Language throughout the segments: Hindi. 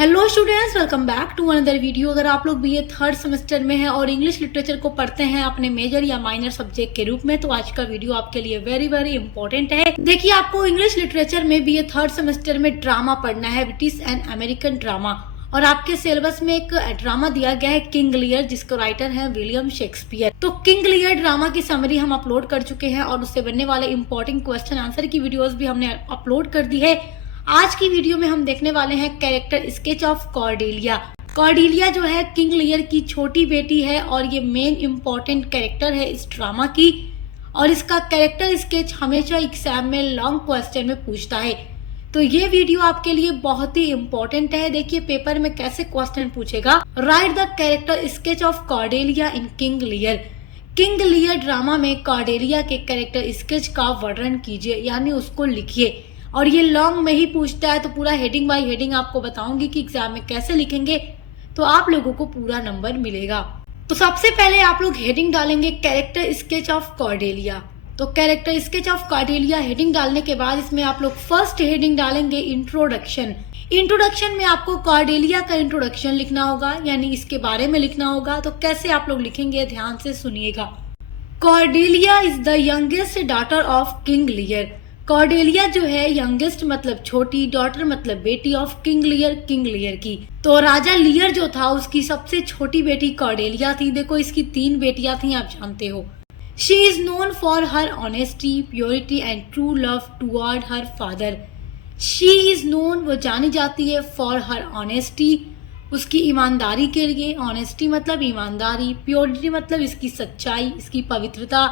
Hello students, welcome back to another video. अगर आप लोग बीए थर्ड सेमेस्टर में हैं और इंग्लिश लिटरेचर को पढ़ते हैं अपने मेजर या माइनर सब्जेक्ट के रूप में, तो आज का वीडियो आपके लिए वेरी वेरी इंपॉर्टेंट है। देखिए, आपको इंग्लिश लिटरेचर में बीए थर्ड सेमेस्टर में ड्रामा पढ़ना है, ब्रिटिश एंड अमेरिकन ड्रामा। और आपके सिलेबस में एक ड्रामा दिया गया है किंग लियर, जिसको राइटर है विलियम शेक्सपियर। तो किंग लियर ड्रामा की समरी हम अपलोड कर चुके हैं और उससे बनने वाले इंपॉर्टेंट क्वेश्चन आंसर की वीडियोस भी हमने अपलोड कर दी है। आज की वीडियो में हम देखने वाले हैं character sketch of Cordelia. Cordelia जो है किंग लियर की छोटी बेटी है और ये मेन इंपॉर्टेंट कैरेक्टर है इस ड्रामा की। और इसका कैरेक्टर स्केच हमेशा एग्जाम में लॉन्ग क्वेश्चन में पूछता है, तो ये वीडियो आपके लिए बहुत ही इंपॉर्टेंट है। देखिए पेपर में कैसे क्वेश्चन पूछेगा। Right the character sketch of Cordelia in King Lear. King Lear drama में कॉर्डेलिया के कैरेक्टर स्केच का वर्णन कीजिए, यानी उसको लिखिए। और ये लॉन्ग में ही पूछता है, तो पूरा हेडिंग बाय हेडिंग आपको बताऊंगी कि एग्जाम में कैसे लिखेंगे, तो आप लोगों को पूरा नंबर मिलेगा। तो सबसे पहले आप लोग हेडिंग डालेंगे कैरेक्टर स्केच ऑफ कॉर्डेलिया। तो character sketch of Cordelia heading डालने के बाद इसमें आप लोग फर्स्ट हेडिंग डालेंगे इंट्रोडक्शन। इंट्रोडक्शन में आपको कॉर्डेलिया का इंट्रोडक्शन लिखना होगा, यानी इसके बारे में लिखना होगा। तो कैसे आप लोग लिखेंगे, ध्यान से सुनिएगा। Cordelia is the youngest daughter of King Lear. Cordelia जो है यंगेस्ट मतलब छोटी, डॉटर मतलब बेटी ऑफ किंग लियर की। तो राजा लियर जो था उसकी सबसे छोटी बेटी कॉर्डेलिया थी। देखो इसकी 3 बेटियां थी, आप जानते हो। She is known for her honesty, purity and true love toward her father. She is known वो जानी जाती है फॉर हर ऑनेस्टी, उसकी ईमानदारी के लिए। ऑनेस्टी मतलब ईमानदारी, प्योरिटी मतलब इसकी सच्चाई, इसकी पवित्रता,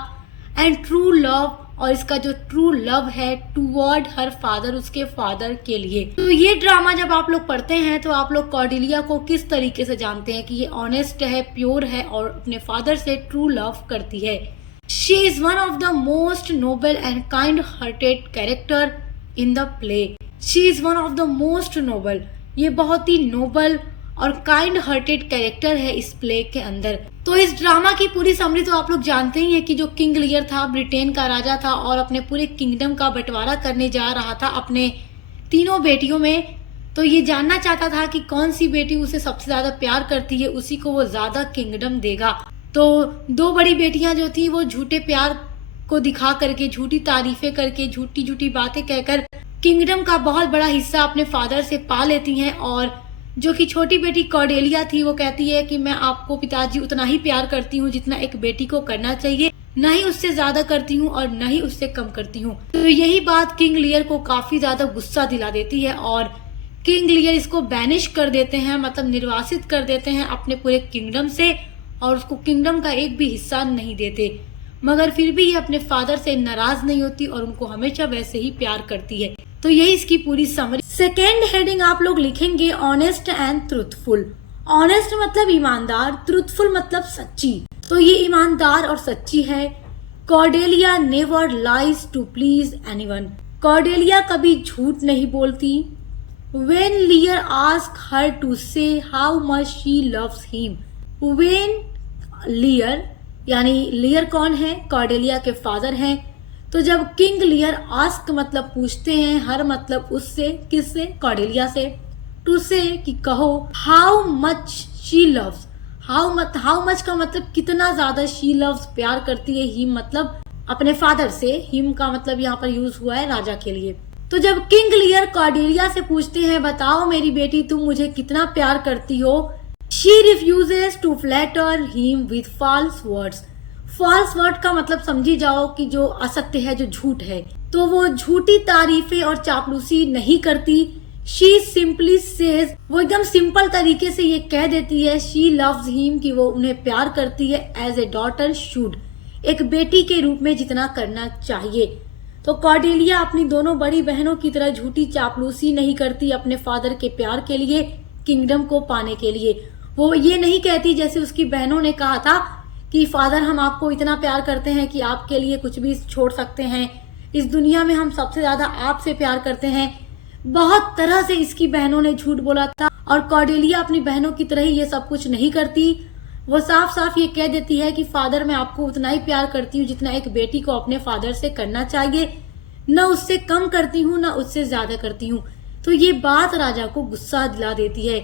एंड ट्रू लव और इसका जो ट्रू लव है टुवर्ड हर फादर, उसके फादर के लिए। तो ये ड्रामा जब आप लोग पढ़ते हैं तो आप लोग कॉर्डेलिया को किस तरीके से जानते हैं कि ये ऑनेस्ट है, प्योर है और अपने फादर से ट्रू लव करती है। She is one of the most noble and kind hearted character in the play. She is one of the most noble, ये बहुत ही नोबल और काइंड हार्टेड कैरेक्टर है इस प्ले के अंदर। तो इस ड्रामा की पूरी समरी तो आप लोग जानते ही हैं कि जो किंग लियर था ब्रिटेन का राजा था और अपने पूरे किंगडम का बंटवारा करने जा रहा था अपने 3 बेटियों में। तो ये जानना चाहता था कि कौन सी बेटी उसे सबसे ज्यादा प्यार करती है, उसी को वो ज्यादा किंगडम देगा। तो 2 बड़ी बेटियां जो थी वो झूठे प्यार को दिखा करके, झूठी तारीफें करके, झूठी झूठी बातें कहकर किंगडम का बहुत बड़ा हिस्सा अपने फादर से पा लेती हैं। और जो कि छोटी बेटी कॉर्डेलिया थी वो कहती है कि मैं आपको पिताजी उतना ही प्यार करती हूँ जितना एक बेटी को करना चाहिए, न ही उससे ज्यादा करती हूँ और न ही उससे कम करती हूँ। तो यही बात किंग लियर को काफी ज्यादा गुस्सा दिला देती है और किंग लियर इसको बैनिश कर देते हैं, मतलब निर्वासित कर देते हैं अपने पूरे किंगडम से, और उसको किंगडम का एक भी हिस्सा नहीं देते। मगर फिर भी ये अपने फादर से नाराज नहीं होती और उनको हमेशा वैसे ही प्यार करती है। तो यही इसकी पूरी समरी। सेकेंड हेडिंग आप लोग लिखेंगे ऑनेस्ट एंड ट्रूथफुल। ऑनेस्ट मतलब ईमानदार, ट्रूथफुल मतलब सच्ची। तो ये ईमानदार और सच्ची है। Cordelia never lies to please anyone. Cordelia कभी झूठ नहीं बोलती। When Lear ask her to say how much she loves him. When Lear, यानी लियर कौन है, कॉर्डेलिया के फादर हैं। तो जब किंग लियर आस्क मतलब पूछते हैं, हर मतलब उससे, किससे, कॉर्डेलिया से, टू से कि कहो, how much she loves. How much का मतलब कितना ज्यादा, शी लव्स प्यार करती है, हिम मतलब अपने फादर से, हिम का मतलब यहाँ पर यूज हुआ है राजा के लिए। तो जब किंग लियर कॉर्डेलिया से पूछते हैं बताओ मेरी बेटी तुम मुझे कितना प्यार करती हो, she refuses to flatter him with false words. False word का मतलब समझी जाओ कि जो असत्य है, जो झूठ है। तो वो झूठी तारीफें और चापलूसी नहीं करती। शी सिंपली सेज, वो एकदम सिंपल तरीके से ये कह देती है शी लव्स हिम, कि वो उन्हें प्यार करती है एज ए डॉटर शुड, एक बेटी के रूप में जितना करना चाहिए। तो कॉर्डेलिया अपनी दोनों बड़ी बहनों की तरह झूठी चापलूसी नहीं करती अपने फादर के प्यार के लिए, किंगडम को पाने के लिए। वो ये नहीं कहती जैसे उसकी बहनों ने कहा था कि फादर हम आपको इतना प्यार करते हैं कि आपके लिए कुछ भी छोड़ सकते हैं, इस दुनिया में हम सबसे ज्यादा आपसे प्यार करते हैं। बहुत तरह से इसकी बहनों ने झूठ बोला था और कॉर्डेलिया अपनी बहनों की तरह ही ये सब कुछ नहीं करती। वो साफ साफ ये कह देती है कि फादर मैं आपको उतना ही प्यार करती हूँ जितना एक बेटी को अपने फादर से करना चाहिए, न उससे कम करती हूँ न उससे ज्यादा करती हूँ। तो ये बात राजा को गुस्सा दिला देती है।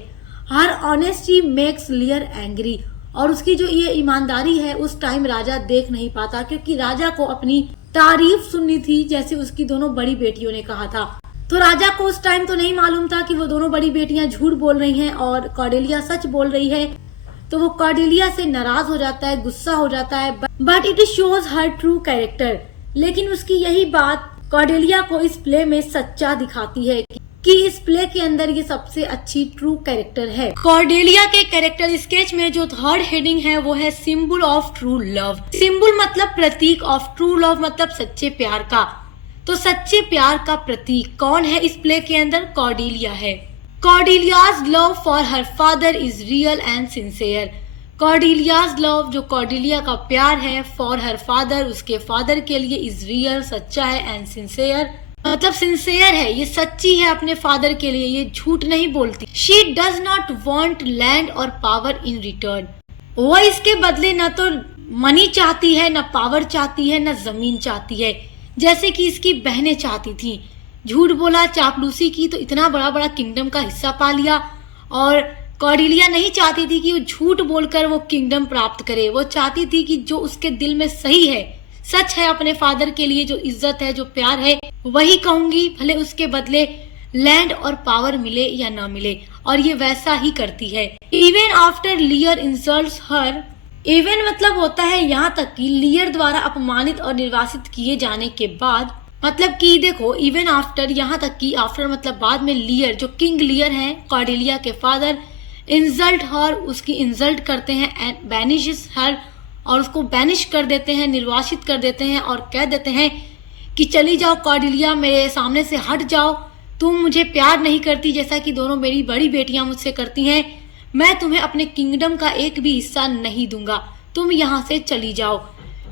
हर ऑनेस्टी मेक्स लियर एंग्री, और उसकी जो ये ईमानदारी है उस टाइम राजा देख नहीं पाता, क्योंकि राजा को अपनी तारीफ सुननी थी जैसे उसकी दोनों बड़ी बेटियों ने कहा था। तो राजा को उस टाइम तो नहीं मालूम था कि वो दोनों बड़ी बेटियां झूठ बोल रही हैं और कॉर्डेलिया सच बोल रही है। तो वो कॉर्डेलिया से नाराज हो जाता है, गुस्सा हो जाता है, but it shows her true character. लेकिन उसकी यही बात कॉर्डेलिया को इस प्ले में सच्चा दिखाती है कि इस प्ले के अंदर ये सबसे अच्छी ट्रू कैरेक्टर है। कॉर्डेलिया के कैरेक्टर स्केच में जो थर्ड हेडिंग है वो है symbol of true love. Symbol मतलब प्रतीक, ऑफ ट्रू लव मतलब सच्चे प्यार का। तो सच्चे प्यार का प्रतीक कौन है इस प्ले के अंदर? कॉर्डेलिया है। Cordelia's love for her father is real and sincere. Cordelia's love, जो कॉर्डेलिया का प्यार है, फॉर हर फादर, उसके फादर के लिए, इज रियल सच्चा है, एंड सिंसियर मतलब सिंसियर है, ये सच्ची है अपने फादर के लिए, ये झूठ नहीं बोलती। She does not want land और पावर इन रिटर्न। वो इसके बदले न तो मनी चाहती है, न पावर चाहती है, न जमीन चाहती है, जैसे कि इसकी बहनें चाहती थी। झूठ बोला, चापलूसी की, तो इतना बड़ा बड़ा किंगडम का हिस्सा पा लिया। और कॉर्डेलिया नहीं चाहती थी कि वो झूठ बोलकर वो किंगडम प्राप्त करे। वो चाहती थी कि जो उसके दिल में सही है, सच है, अपने फादर के लिए जो इज्जत है, जो प्यार है, वही कहूंगी, भले उसके बदले लैंड और पावर मिले या ना मिले। और ये वैसा ही करती है। इवन आफ्टर लियर इंसल्ट्स हर, इवन मतलब होता है यहाँ तक कि लियर द्वारा अपमानित और निर्वासित किए जाने के बाद, मतलब कि देखो इवन आफ्टर, यहाँ तक कि आफ्टर मतलब बाद में, लियर जो किंग लियर हैं, कॉर्डेलिया के फादर, इंसल्ट हर, उसकी इंसल्ट करते हैं, एंड बैनिशेस हर, और उसको बैनिश कर देते हैं, निर्वासित कर देते हैं, और कह देते हैं कि चली जाओ कॉर्डेलिया, मेरे सामने से हट जाओ, तुम मुझे प्यार नहीं करती जैसा कि दोनों मेरी बड़ी बेटियां मुझसे करती हैं, मैं तुम्हें अपने किंगडम का एक भी हिस्सा नहीं दूंगा, तुम यहाँ से चली जाओ।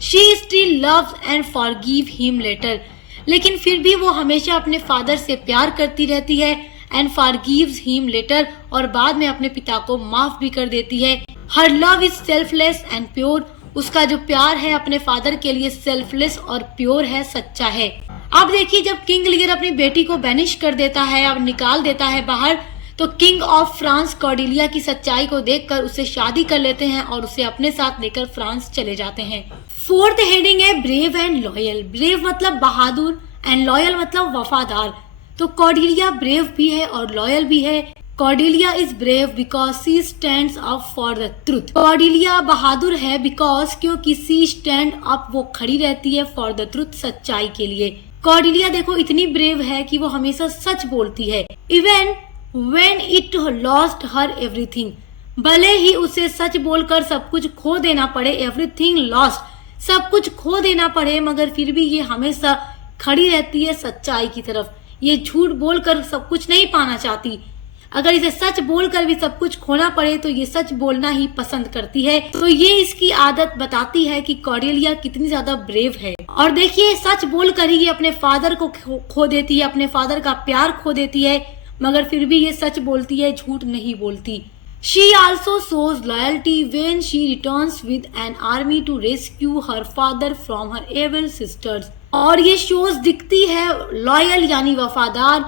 She still loves and forgive him later, लेकिन फिर भी वो हमेशा अपने फादर से प्यार करती रहती है, एंड फॉरगिव्स हिम लेटर, और बाद में अपने पिता को माफ भी कर देती है। हर love is selfless and pure, उसका जो प्यार है अपने फादर के लिए सेल्फलेस और प्योर है, सच्चा है। अब देखिए, जब किंग लियर अपनी बेटी को बैनिश कर देता है, अब निकाल देता है बाहर, तो किंग ऑफ फ्रांस कॉर्डेलिया की सच्चाई को देखकर उससे शादी कर लेते हैं और उसे अपने साथ लेकर फ्रांस चले जाते हैं। फोर्थ हेडिंग है ब्रेव एंड लॉयल। ब्रेव मतलब बहादुर, एंड लॉयल मतलब वफादार। तो कॉर्डेलिया ब्रेव भी है और लॉयल भी है। Cordelia is brave because she stands up for the truth. Cordelia बहादुर है बिकॉज, क्योंकि सी स्टैंड अप, वो खड़ी रहती है, फॉर द ट्रुथ, सच्चाई के लिए। कॉर्डेलिया देखो इतनी ब्रेव है कि वो हमेशा सच बोलती है। Even when it lost her everything, भले ही उसे सच बोलकर सब कुछ खो देना पड़े, एवरीथिंग लॉस्ट, सब कुछ खो देना पड़े, मगर फिर भी ये हमेशा खड़ी रहती है सच्चाई की तरफ। ये झूठ बोलकर सब कुछ नहीं पाना चाहती। अगर इसे सच बोलकर भी सब कुछ खोना पड़े तो ये सच बोलना ही पसंद करती है। तो ये इसकी आदत बताती है कि कॉर्डेलिया कितनी ज्यादा ब्रेव है। और देखिए, सच बोलकर ही ये अपने फादर को खो देती है, अपने फादर का प्यार खो देती है, मगर फिर भी ये सच बोलती है, झूठ नहीं बोलती। She also shows loyalty when she returns with an army to rescue her father from her evil sisters. और ये shows दिखती है लॉयल यानी वफादार,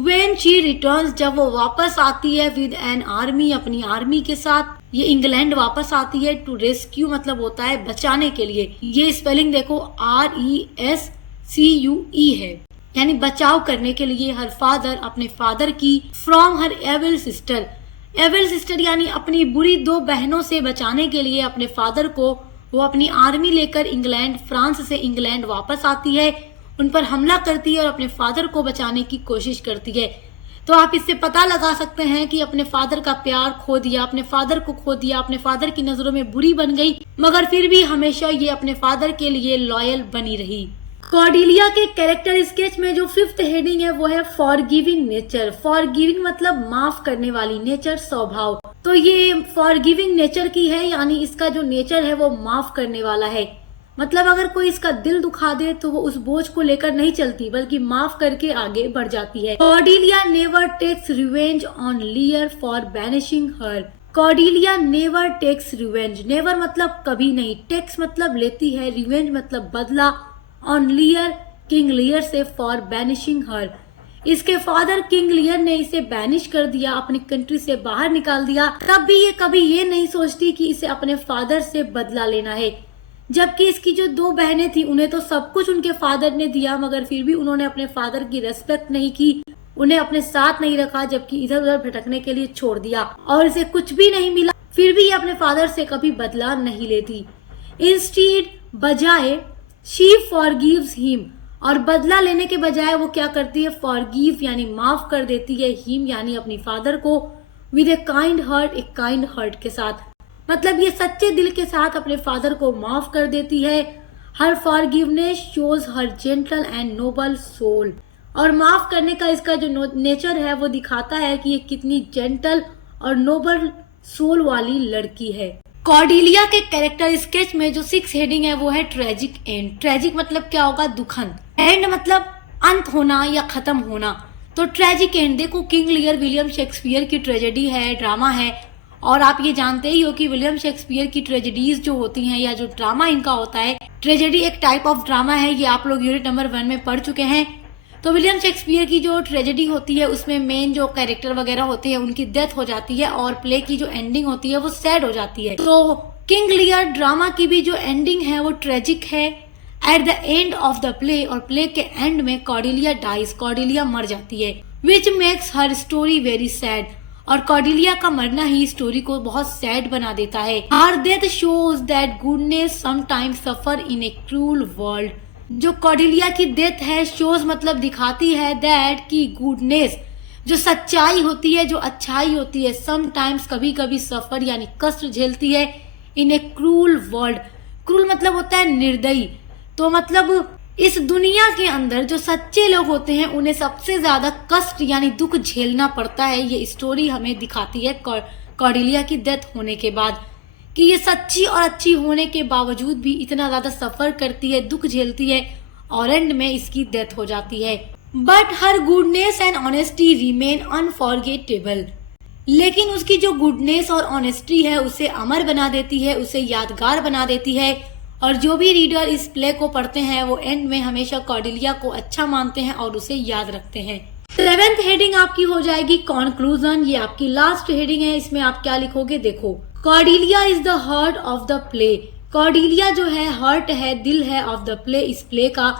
when she returns जब वो वापस आती है, with an army अपनी आर्मी के साथ, ये इंग्लैंड वापस आती है, to rescue मतलब होता है बचाने के लिए। ये स्पेलिंग देखो RESCUE है, यानी बचाव करने के लिए। हर फादर अपने फादर की, from her evil sister, evil sister यानी अपनी बुरी दो बहनों से बचाने के लिए अपने फादर को वो अपनी आर्मी लेकर इंग्लैंड, फ्रांस से इंग्लैंड वापस आती है, उन पर हमला करती है और अपने फादर को बचाने की कोशिश करती है। तो आप इससे पता लगा सकते हैं कि अपने फादर का प्यार खो दिया, अपने फादर को खो दिया, अपने फादर की नजरों में बुरी बन गई, मगर फिर भी हमेशा ये अपने फादर के लिए लॉयल बनी रही। कॉर्डेलिया के कैरेक्टर स्केच में जो फिफ्थ हेडिंग है वो है फॉरगिविंग नेचर। फॉरगिविंग मतलब माफ करने वाली, नेचर स्वभाव। तो ये फॉरगिविंग नेचर की है, यानी इसका जो नेचर है वो माफ करने वाला है। मतलब अगर कोई इसका दिल दुखा दे तो वो उस बोझ को लेकर नहीं चलती, बल्कि माफ करके आगे बढ़ जाती है। Cordelia never takes revenge on Lear for banishing her. Cordelia never takes revenge, never मतलब कभी नहीं, टेक्स मतलब लेती है, रिवेंज मतलब बदला, ऑन लियर किंग लियर से, फॉर बैनिशिंग हर, इसके फादर किंग लियर ने इसे बैनिश कर दिया, अपनी कंट्री से बाहर निकाल दिया। तब भी ये कभी ये नहीं सोचती कि इसे अपने फादर से बदला लेना है। जबकि इसकी जो 2 बहनें थी उन्हें तो सब कुछ उनके फादर ने दिया, मगर फिर भी उन्होंने अपने फादर की रेस्पेक्ट नहीं की, उन्हें अपने साथ नहीं रखा, जबकि इधर उधर भटकने के लिए छोड़ दिया और इसे कुछ भी नहीं मिला, फिर भी ये अपने फादर से कभी बदला नहीं लेती। इंस्टीड बजाय शी फॉरगिव्स हिम, और बदला लेने के बजाय वो क्या करती है, फॉरगिव यानी माफ कर देती है, हिम यानी अपनी फादर को, विद ए काइंड हर्ट, एक काइंड हर्ट के साथ। मतलब ये सच्चे दिल के साथ अपने फादर को माफ कर देती है। Her forgiveness shows her gentle and noble soul, और माफ करने का इसका जो नेचर है वो दिखाता है कि ये कितनी जेंटल और नोबल सोल वाली लड़की है। कॉर्डेलिया के कैरेक्टर स्केच में जो 6 हेडिंग है वो है ट्रेजिक एंड। ट्रेजिक मतलब क्या होगा, दुखद, एंड मतलब अंत होना या खत्म होना। तो ट्रेजिक एंड, देखो किंग लियर विलियम शेक्सपियर की ट्रेजेडी है, ड्रामा है, और आप ये जानते ही हो कि विलियम शेक्सपियर की ट्रेजेडीज जो होती हैं या जो ड्रामा इनका होता है, ट्रेजेडी एक टाइप ऑफ ड्रामा है, ये आप लोग यूनिट नंबर 1 में पढ़ चुके हैं। तो विलियम शेक्सपियर की जो ट्रेजेडी होती है उसमें मेन जो कैरेक्टर वगैरह होते हैं उनकी डेथ हो जाती है और प्ले की जो एंडिंग होती है वो सैड हो जाती है। तो किंग लियर ड्रामा की भी जो एंडिंग है वो ट्रेजिक है। At the end of the play, और प्ले के एंड में कॉर्डेलिया डाइज, कॉर्डेलिया मर जाती है, which makes her story very sad, और कॉर्डेलिया का मरना ही स्टोरी को बहुत सैड बना देता है। Her death shows that goodness sometimes suffer in A cruel world, जो कॉर्डेलिया की डेथ है, शोज मतलब दिखाती है, दैट की गुडनेस जो सच्चाई होती है, जो अच्छाई होती है, समटाइम्स कभी कभी सफर यानी कष्ट झेलती है, इन ए क्रूल वर्ल्ड। क्रूल मतलब होता है निर्दयी, तो मतलब इस दुनिया के अंदर जो सच्चे लोग होते हैं उन्हें सबसे ज्यादा कष्ट यानी दुख झेलना पड़ता है। ये स्टोरी हमें दिखाती है कॉर्डेलिया की डेथ होने के बाद, कि ये सच्ची और अच्छी होने के बावजूद भी इतना ज्यादा सफर करती है, दुख झेलती है, और एंड में इसकी डेथ हो जाती है। But her goodness and honesty remain unforgettable, लेकिन उसकी जो गुडनेस और ऑनेस्टी है उसे अमर बना देती है, उसे यादगार बना देती है, और जो भी रीडर इस प्ले को पढ़ते हैं वो एंड में हमेशा कॉर्डेलिया को अच्छा मानते हैं और उसे याद रखते हैं। 7th हेडिंग आपकी हो जाएगी कॉन्क्लूजन, ये आपकी लास्ट हेडिंग है। इसमें आप क्या लिखोगे, देखो, Cordelia is the heart of the play. Cordelia जो है हार्ट है, दिल है, ऑफ द प्ले, इस प्ले का,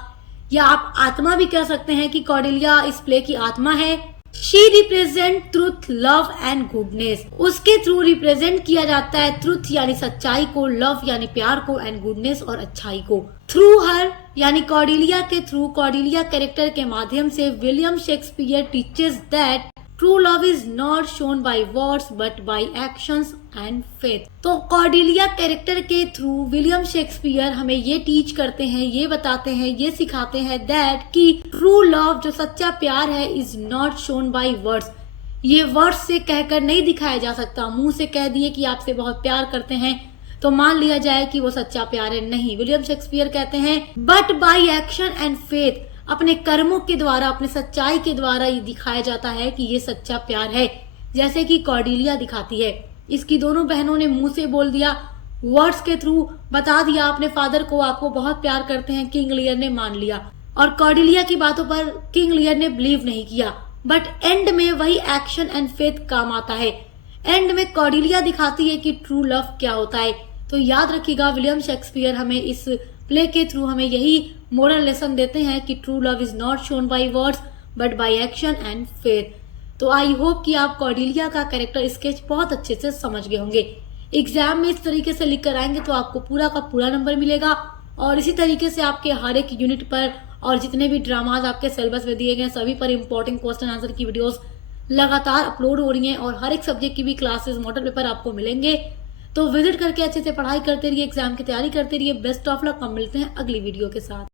या आप आत्मा भी कह सकते हैं कि कॉर्डेलिया इस प्ले की आत्मा है। She represent truth, love and goodness, उसके थ्रू रिप्रेजेंट किया जाता है ट्रूथ यानी सच्चाई को, लव यानी प्यार को, एंड गुडनेस और अच्छाई को। थ्रू हर यानी कॉर्डेलिया के थ्रू, कॉर्डेलिया कैरेक्टर के माध्यम से William Shakespeare teaches that true love is not shown by words but by actions and faith. तो कॉर्डेलिया कैरेक्टर के थ्रू विलियम शेक्सपियर हमें ये टीच करते हैं, ये बताते हैं, ये सिखाते हैं दैट कि ट्रू लव जो सच्चा प्यार है is not shown by words, ये वर्ड्स से कहकर नहीं दिखाया जा सकता। मुंह से कह दिए कि आपसे बहुत प्यार करते हैं तो मान लिया जाए कि वो सच्चा प्यार है, नहीं। विलियम शेक्सपियर कहते हैं but by action and faith, अपने कर्मों के द्वारा, अपने सच्चाई के द्वारा ये दिखाया जाता है कि ये सच्चा प्यार है, जैसे कि कॉर्डेलिया दिखाती है। इसकी दोनों बहनों ने मुंह से बोल दिया, वर्ड्स के थ्रू बता दिया अपने फादर को आपको बहुत प्यार करते हैं, किंग लियर ने मान लिया, और कॉर्डेलिया की बातों पर किंग लियर ने बिलीव नहीं किया। बट एंड में वही एक्शन एंड फेथ काम आता है। एंड में कॉर्डेलिया दिखाती है कि ट्रू लव क्या होता है। तो याद रखिएगा, विलियम शेक्सपियर हमें इस प्ले के थ्रू हमें यही मोरल लेसन देते हैं कि true love is not shown by words but by action and faith. तो आई होप कि आप कॉर्डेलिया का कैरेक्टर स्केच बहुत अच्छे से समझ गए होंगे। एग्जाम में इस तरीके से लिख कर आएंगे तो आपको पूरा का पूरा नंबर मिलेगा, और इसी तरीके से आपके हर एक यूनिट पर और जितने भी ड्रामाज आपके सिलेबस में दिए गए सभी पर इंपॉर्टेंट क्वेश्चन आंसर की वीडियोस लगातार अपलोड हो रही हैं, और हर एक सब्जेक्ट की भी क्लासेस मॉडल पेपर आपको मिलेंगे। तो विजिट करके अच्छे से पढ़ाई करते रहिए, एग्जाम की तैयारी करते रहिए। Best of luck. हम मिलते हैं अगली वीडियो के साथ।